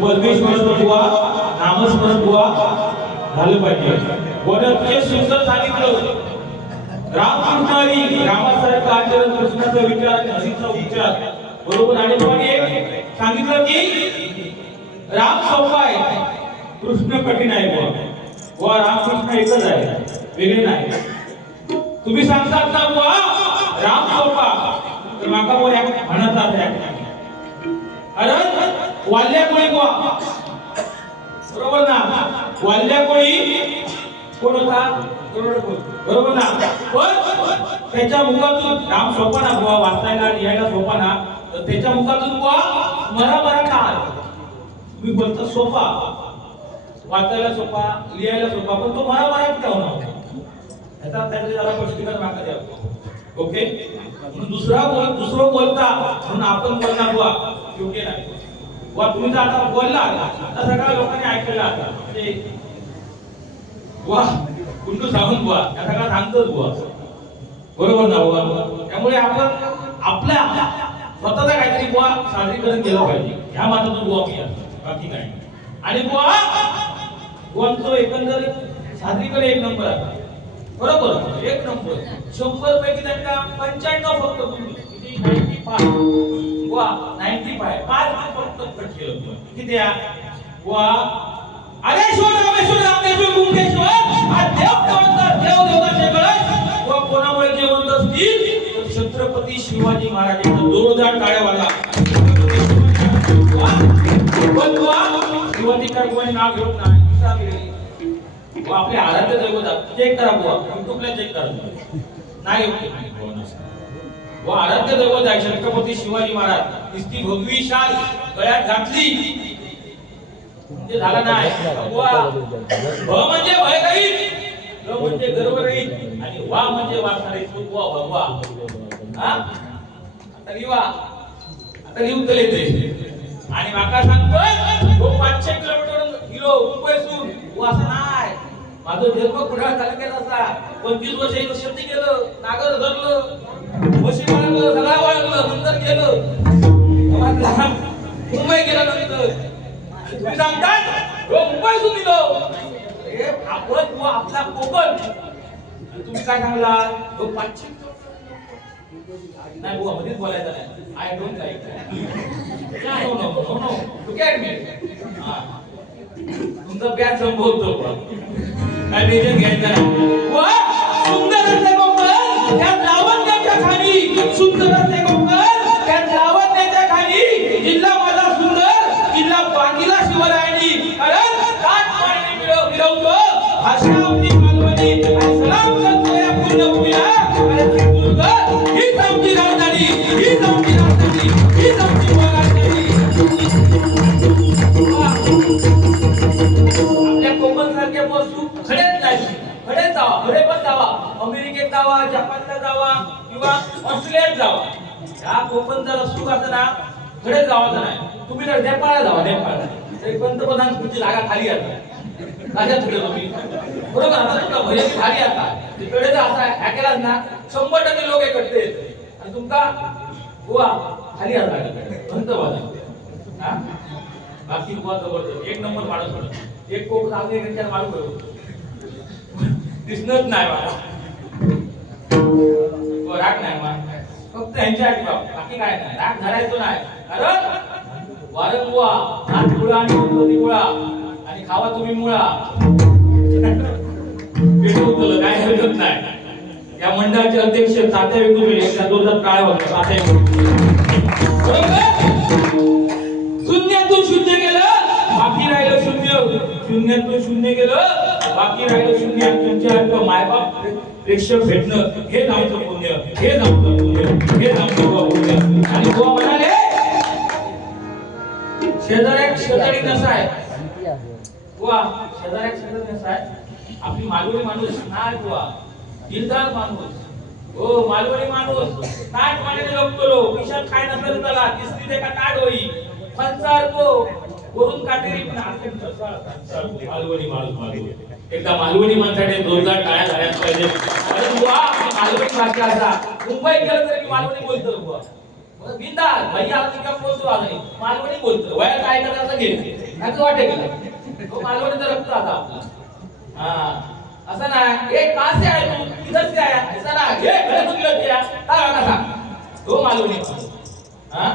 परमेश्वर बुवा नामस्मरण बुवा झालं पाहिजे वडचे सुंदर सांगितलं रामकृष्णारी रामासारखं आचरण कृष्णाचा विचार आणि हसीचा विचार बरोबर? आणि पण एक सांगितलं की राम सोपाय आहे कृष्ण कठीण आहे बुवा. बुवा रामकृष्ण एकच आहे वेगळे नाही. तुम्ही सांगतात ना बुवा? राम सोपा तर माका बुवा ह्या म्हणतात ह्या अरे वाल्ल्या कोळी बुवा. बरोबर ना? वाल्या कोळी कोण होता? बरोबर ना? पण त्याच्या मुखातून राम सोपा ना बुवा वाचायला लिहायला सोपा ना तर त्याच्या मुखातून बुवा मरा मरा काळ. तुम्ही बोलता सोपा. वाचायला सोपा लिहायला सोपा पण तो मरा मरा किती होणार? याचा त्याचे जरा स्पष्टीकरण मागा द्या ओके दुसरा बोल दुसरं बोलता म्हणून आपण बोलणार बुवा. योग्य नाही बुवा तुम्ही जर आता बोलला आता सगळ्या लोकांनी ऐकलेला आता म्हणजे वा कुंडू सांगून बुवा. या सगळ्या सांगतोच बुवा. बरोबर ना बुवा? त्यामुळे आपण आपल्या स्वतःचा काहीतरी बुवा सादरीकरण केलं पाहिजे. ह्या मातातून बुवा मी बाकी नाही. आणि बुवा बुवांचं एकंदर सादरीकरण एक नंबर आहे. बरोबर? एक नंबर. शंभर पैकी त्यांना पंच्याण्णव फक्त तुम्ही. नाईन्टी फाय बुवा नाईन्टी फाय पाच फक्त कट केलं किती आहे? वा छत्रपती शिवाजी महाराज यांना जोरदार टाळ्या वाजा वा, पण वा, शिवाजी कर्मणी नाव घेऊन नाही विसरले. व आपले आराध्य दैवत चेक करा बुवा. युट्यूबला चेक करा नाही होत नाही बुवा नसतं. व आराध्य दैवत आहे छत्रपती शिवाजी महाराज. नुसती भगवी शाल गळ्यात घातली. म्हणजे झाला नाही. बुवा भ म्हणजे भयरहित ग म्हणजे गर्वरहित आणि वा म्हणजे वाचणारे बुवा भगवा हा? आता लिवा आता लिहून ते आणि माका सांगतोय तो पाचशे किलोमीटर किलो मुंबईसून तू असं नाही माझं जन्म कुडाळ तालुक्यात असा. पंचवीस वर्ष इथं शेती केलं नागर धरलं म्हशी वाळगलं सगळं वाळगलं नंतर गेलं मुंबई गेला नंतर आणि तुम्ही सांगतात मुंबई मुंबईसून दिलं आपण तो आपला कोकण. तुम्ही काय सांगला तो पश्चिम नाही बुवा मध्येच बोलायचं नाही. I don't like no no no no look at me तुमचा प्यार संपवतो काय टेन्शन घ्यायचं नाही. बुवा, सुंदर असे कोकण त्या लावण्याच्या खाली. सुंदर असे कोकण जपानला जावा किंवा ऑस्ट्रेलियात जावा. या कोकणचा सुख असं ना खडेच नाही. तुम्ही तर नेपाळला जावा नेपाळला. तरी पंतप्रधान तुमची जागा खाली आता राजा तुम्ही. बरोबर आता तुमचा भले भारी आता. तिकडे जर असा ह्या ना शंभर टक्के लोक एकत्र येत आणि तुमका गोवा खाली आता पंतप्रधान हा? बाकी गोवा जबरदस्त. एक नंबर माणूस म्हणून. एक कोक सांगते एक मारू करू होतो दिसणंच नाही मला. राग नाही मला. फक्त यांच्या आधी बाप बाकी काय नाही. राग धरायचो नाही. कारण वारं हात गुळा आणि गणपती गुळा आणि खावा तुम्ही मुळा. पेटवलं काय हरकत नाही. या मंडळाचे अध्यक्ष तात्या वेगुळे एकदा जोरदार काय होता तात्या शून्यातून शून्य गेलं बाकी राहिलं शून्य. शून्यातून शून्य गेलं बाकी राहिलं शून्य. तुमच्या मायबाप प्रेक्षक भेटणं हे आमचं पुण्य हे आमचं पुण्य हे आमचं पुण्य. आणि बुवा म्हणाले शेजाऱ्या शेजारी कसा आहे? वा शेजाऱ्या शेजारी आपली मालवणी माणूस नाही बुवा. दिलदार माणूस. हो मालवणी माणूस. ताट पाण्याने लपतो पिशात काय नसेल त्याला? तिसरी ते का ताट होई? फंचारतो वरून काटेरी पण. मालवणी माणूस मालवणी एकदा मालवणी माणसाने जोरदार टाळ्या झाल्याच पाहिजे. अरे आपली मालवणी भाषा असा. मुंबई गेलं तरी मी मालवणी बोलतो बुवा. बिंदास. भैया आपण का बोलतो आज मालवणी बोलतो. वया काय करायचं घे असं वाटे गेलं तो मालवणीचा रक्त आता आपला. हा. असं ना ए का से आए तू? किधर से आया ऐसा ना ये घरे कुठली होती या. काय कसा तो मालवणी. हा?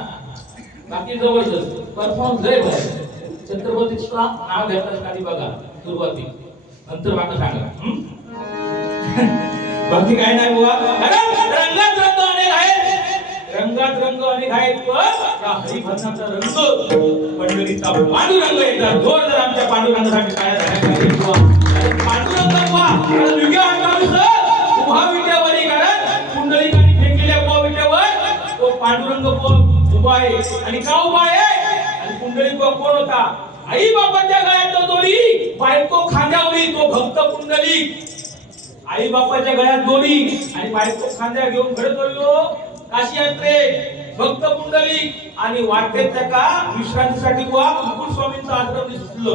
बाकी जवळच परफॉर्म लय भारी. छत्रपतीचं नाव घेतात खाली बघा. सुरुवाती. नंतर मागं सांगा. बाकी काय नाही बुवा. रंगात रंग अनेक आहेत पण हरिभजनाचा रंग. पंढरीचा पांडुरंग येतात जोर जर आमच्या पांडुरंगासाठी काय पांडुरंग उभा विट्यावरी कारण फेकलेल्या विट्यावर. तो पांडुरंग उभा आहे आणि का उभा आहे? आणि कुंडली कोण होता? आई बापाच्या गळ्यात तो दोरी बायको खांद्यावरी तो भक्त कुंडली आई बापाच्या गळ्यात दोरी आणि बायको खांद्या घेऊन घडत काशी यात्रेत भक्त कुंडली आणि वाटेत त्या का विश्रांतीसाठी बुवा कुकुट स्वामींचं आश्रम दिसलो.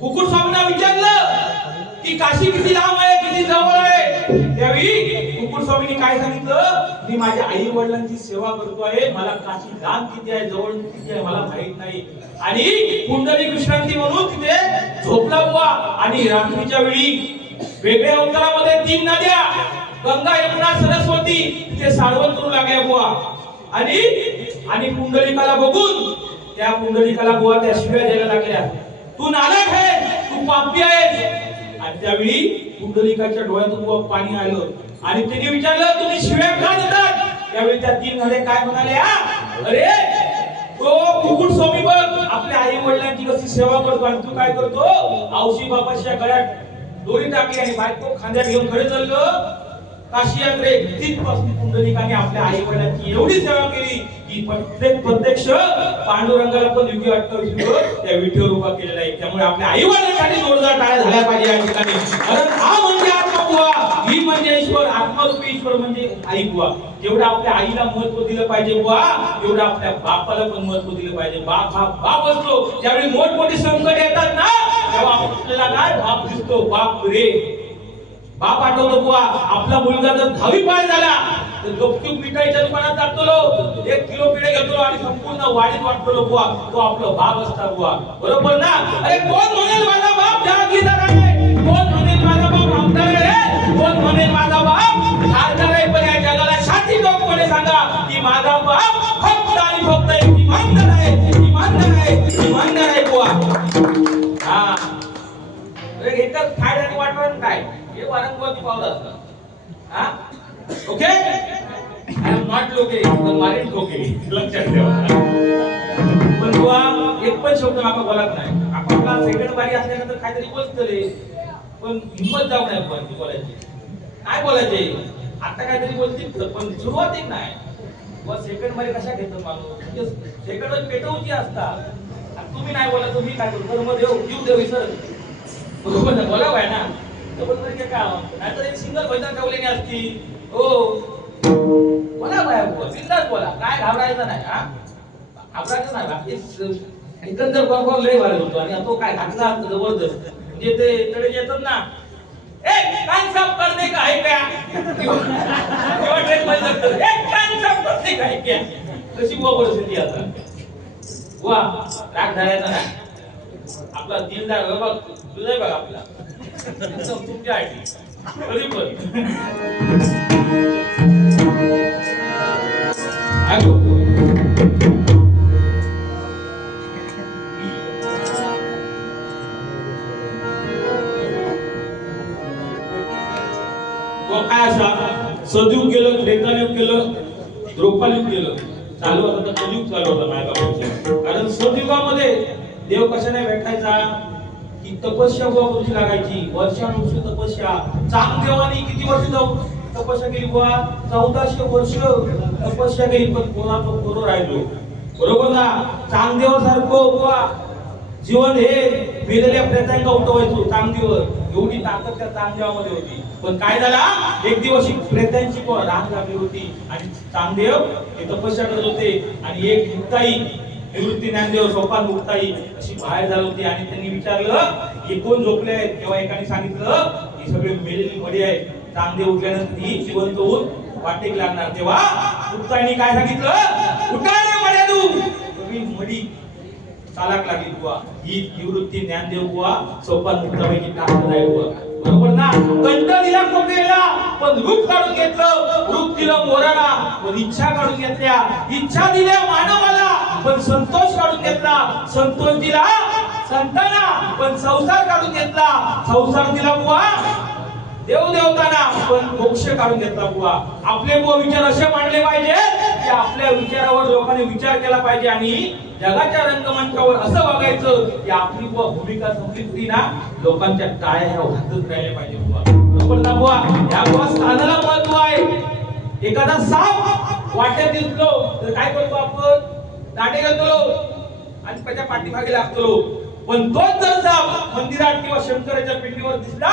कुकुट स्वामींना विचारलं की काशी किती लांब आहे? किती जवळ आहे? त्यावेळी कुकुट स्वामींनी काय सांगितलं? मी माझ्या आई वडिलांची सेवा करतो आहे. मला काशी लांब किती आहे? जवळ किती आहे? मला माहीत नाही. आणि कुंडली विश्रांती म्हणून तिथे झोपला बुवा. आणि रात्रीच्या वेळी वेगळ्या अवतारामध्ये तीन नद्या गंगा यमुना सरस्वती तिथे साळवण करू लागल्या बुवा. आणि आणि पुंडलिकाला बघून त्या पुंडलिकाला बुवा त्या शिव्या द्यायला लागल्या. तू नालायक आहे तू पापी आहेस. आणि त्यावेळी पुंडलिकाच्या डोळ्यातून बुवा पाणी आलं. आणि तिने विचारलं तुम्ही शिव्या का देतात? त्यावेळी त्या तीन झाले काय म्हणाले अरे तो कुकुट स्वामी बघ आपल्या आई वडिलांची कशी सेवा करतो आणि तू काय करतो? औशी बाबाच्या गळ्यात दोरी टाकली आणि बायको खांद्यात घेऊन खडे चाललो. काशी यात्रे तिथपासून पुंडलिकाने आपल्या आई वडिलांची एवढी सेवा केली की प्रत्येक प्रत्यक्ष पांडुरंगाला पण युगी अठ्ठावीस त्या विठेवर उभा केलेला आहे. त्यामुळे आपल्या आई वडिलांसाठी जोरदार टाळ्या झाल्या पाहिजे या ठिकाणी. कारण हा म्हणजे आत्मबुवा ही म्हणजे ईश्वर. आत्मरूपी ईश्वर म्हणजे आई बुवा जेवढं आपल्या आईला महत्त्व दिलं पाहिजे बुवा तेवढं आपल्या बापाला पण महत्त्व दिलं पाहिजे. बाप हा बाप असतो. ज्यावेळी मोठमोठे संकट येतात ना तेव्हा आपल्याला काय बाप दिसतो? बाप रे. बाप आठवतो बुवा आपला मुलगा जर दहावी पाय झाला तर गपचूप मिठाईच्या दुकानात जातो एक किलो पिढे घेतो आणि संपूर्ण वाढीत वाटतो बुवा तो आपला बाप असता बुवा. बरोबर ना? अरे कोण म्हणेल माझा बाप? जहागीरदार आहे कोण म्हणेल माझा बाप? आमदार आहे कोण म्हणेल माझा बाप? खासदार आहे पण या जगाला शांती लोकपणे सांगा की माझा बाप फक्त आणि फक्त एक इमानदार आहे इमानदार आहे इमानदार आहे बुवा. हा. अरे एकच खायला आणि वाटवण काय? हे वारंवार पावलं असतं ओके? आय एम नॉट लोके पण मारीन लोके लक्षात ठेवा. पण बुवा एक पण शब्द आपण बोलत नाही. आपल्याला सेकंड बारी असल्यानंतर काहीतरी बोलत रे. पण हिंमत जाऊ नये पण बोलायची. काय बोलायचे? आता काहीतरी बोलतील तर, पण सुरुवात एक नाही. व सेकंडमध्ये कशा घेतो माणूस? सेकंडमध्ये पेटवूची असतात. तुम्ही नाही बोला तुम्ही काय करतो तर मग देऊ जीव देऊ सर बरोबर आहे बोला ना. डबल तरी काय नाहीतर एक सिंगल भजन ठेवलेली असती हो बोला बाय बिंदास बोला काय घाबरायचं नाही हा घाबरायचं नाही एकंदर परफॉर्म लय भारी होतो आणि तो काय घातला असतो जबरदस्त म्हणजे ते तडे येतात ना ए कान साफ करणे का आहे क्या किंवा ट्रेन मध्ये लागतं, ए कान साफ का आहे क्या कशी बुवा परिस्थिती आता वा राग धरायचा नाही. आपला दिलदार बघ तुझा बघ आपला. तुमच्या आयडी पण. काय असा सदयुग केलं त्रेतायुग केलं द्रौपालीग केलं. चालू होता तर कलियुग चालू होता माझ्या बाबतीत. कारण सदयुगामध्ये देव कशाने भेटायचा? की तपस्या बुवा करूची लागायची. वर्षानुवर्ष तपस्या. चांगदेवाने किती वर्ष जाऊ? तपस्या केली बुवा. चौदाशे वर्ष तपस्या केली पण कोणाचं कोरो राहिलो. बरोबर ना? चांगदेवासारखं बुवा. जीवन हे मेलेल्या प्रेतांना उठवायचो चांगदेवर. एवढी ताकद त्या चांगदेवामध्ये होती. पण काय झाला? एक दिवस ही प्रेतांची पण राग लागली होती. आणि चांगदेव हे तपस्या करत होते. आणि एक मुक्ताई निवृत्ती ज्ञानदेव सोपान मुक्ताई अशी बाहेर झाली होती आणि त्यांनी विचारलं हे कोण झोपले आहेत? तेव्हा एकाने सांगितलं हे सगळे मेलेली मडी आहेत. चांगदेव उठल्यानंतर ही जिवंत होऊन वाटेक लागणार. तेव्हा मुक्ताईने काय सांगितलं? उठा रे मड्यानू सगळी मडी चालाक लागली बुवा. ही निवृत्ती ज्ञानदेव बुवा सोपान मुक्ताबाईची ताकद आहे बुवा. बरोबर ना? कंट दिला कोकेला पण रूप काढून घेतलं. रूप दिलं मोराला पण इच्छा काढून घेतल्या. इच्छा दिल्या मानवाला. पण संतोष काढून घेतला. संतोष दिला संतांना. पण संसार काढून घेतला. संसार दिला बुवा. देव देवताना. पण मोक्ष काढून घेतला बुवा. आपले बुवा विचार असे मांडले पाहिजे की आपल्या विचारावर लोकांनी विचार केला पाहिजे आणि जगाच्या रंगमंचावर असं बघायचं की आपली बुवा भूमिका संपली होती ना लोकांच्या टाळ्या ह्या वाजत राहिल्या पाहिजे बुवा. बरोबर ना बुवा या बुवा स्थानाला महत्त्व आहे. एखादा साप वाट्यात दिसलो तर काय करतो आपण? दाटे घालतो. आणि त्याच्या पाठीमागे लागतो. पण तोच जर साप मंदिरात किंवा शंकराच्या पिंडीवर दिसला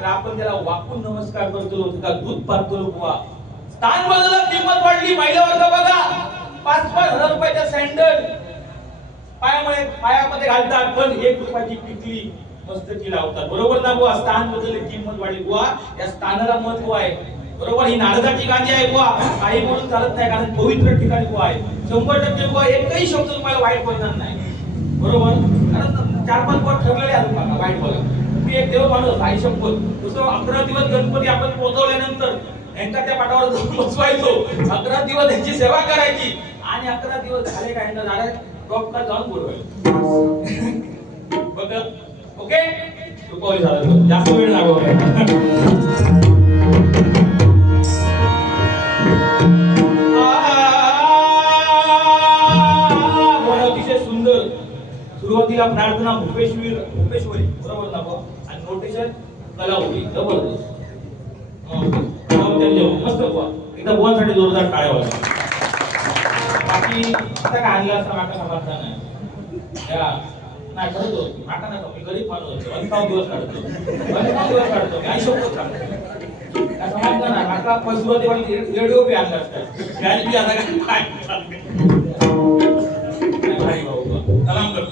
तर आपण त्याला वाकून नमस्कार करतो. त्याला दूध पाहतो बुवा. स्थान बदललं किंमत वाढली. पहिल्या वर्ग बघा. पाच पाच हजार रुपयाच्या सँडल पायामध्ये पायामध्ये घालतात. पण एक रुपयाची टिकली मस्तकी लावतात. बरोबर ना बुवा? स्थान बदलले किंमत वाढली बुवा. या स्थानाला महत्त्व आहे. बरोबर ही नारदाची ठिकाणी आहे बुवा. काही म्हणून चालत नाही कारण पवित्र ठिकाणी बुवा आहे. शंभर टक्के बुवा एकही शब्द तुम्हाला वाईट बोलणार नाही. बरोबर? कारण चार पाच पट ठरलेले आहेत तुम्हाला वाईट बोला. मी एक देव माणूस आई शंभर दुसरं अकरा दिवस गणपती आपण पोहोचवल्यानंतर यांच्या त्या पाठावर जाऊन बसवायचो. अकरा दिवस त्यांची सेवा करायची. आणि अकरा दिवस झाले काय नारद झाले डॉक्टर जाऊन बोलवायचं. बघ. ओके? झालं. जास्त वेळ लागू सुरुवातीला प्रार्थना भूपेश्वरी भूपेश्वरी बरोबर ना आणि नोटेशन कला होती जबरदस्त मस्त बुवा. एकदा बुवांसाठी जोरदार टाळ्या वाजवा. बाकी आता काय आणलं असं माका समाधान नाही. नाही करतो होत. माका नका मी गरीब माणूस होतो. वनकाव दिवस काढतो. वनकाव दिवस काढतो. मी आयुष्यभर सांगतो काय समाधान नाही. माका सुरुवाती रेडिओ बी आणला असतात गॅस बी आता काय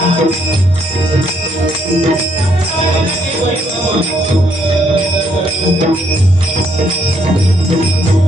Thank you.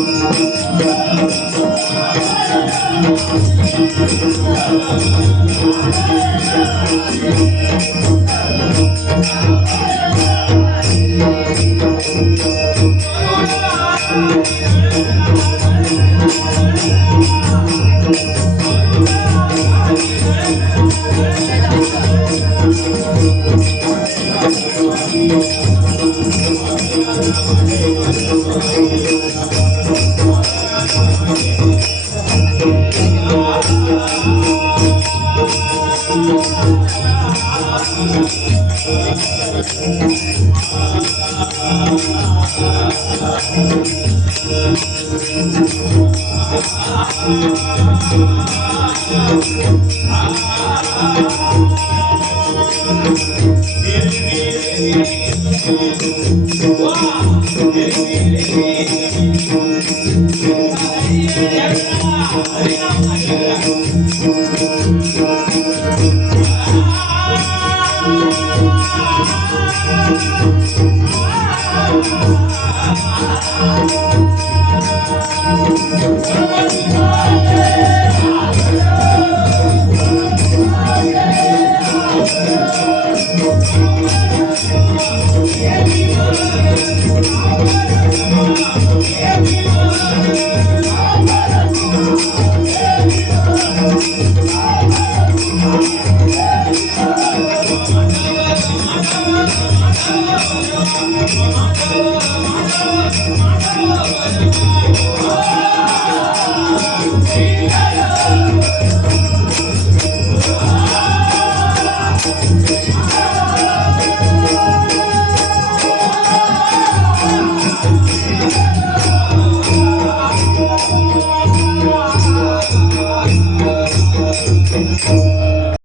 Gracias. Wow! Oh,